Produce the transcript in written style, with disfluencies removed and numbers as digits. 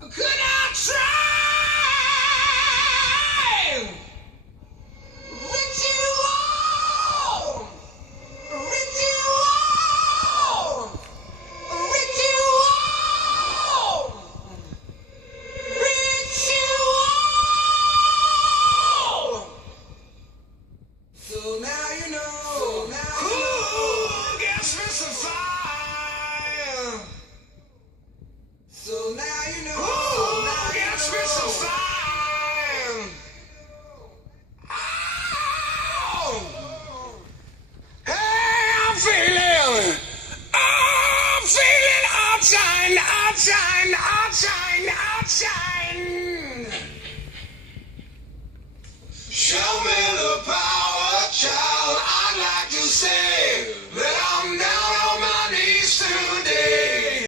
Could I try with you all? With you all? With you all? With you all? So now you know. Who gets me some fire? So now you know. Who gets me some fire? Oh. Hey, I'm feeling outshine. Show me the